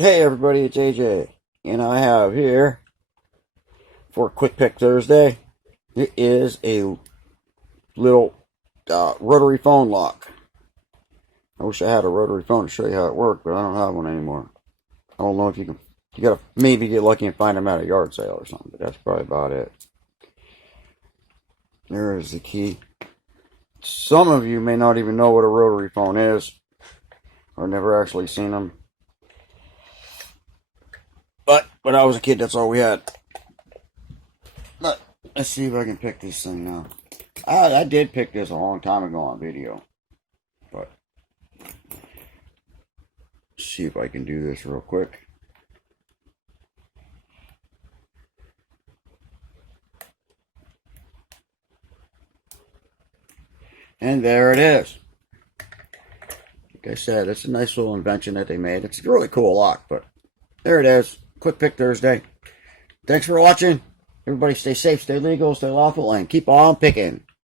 Hey everybody, it's AJ, and I have here for Quick Pick Thursday. It is a little rotary phone lock. I wish I had a rotary phone to show you how it worked, but I don't have one anymore. I don't know if you can. You gotta maybe get lucky and find them at a yard sale or something, but that's probably about it. There is the key. Some of you may not even know what a rotary phone is, or never actually seen them. But when I was a kid, that's all we had. But let's see if I can pick this thing now. I did pick this a long time ago on video. But let's see if I can do this real quick. And there it is. Like I said, it's a nice little invention that they made. It's a really cool lock, but there it is. Quick Pick Thursday. Thanks for watching. Everybody stay safe, stay legal, stay lawful, and keep on picking.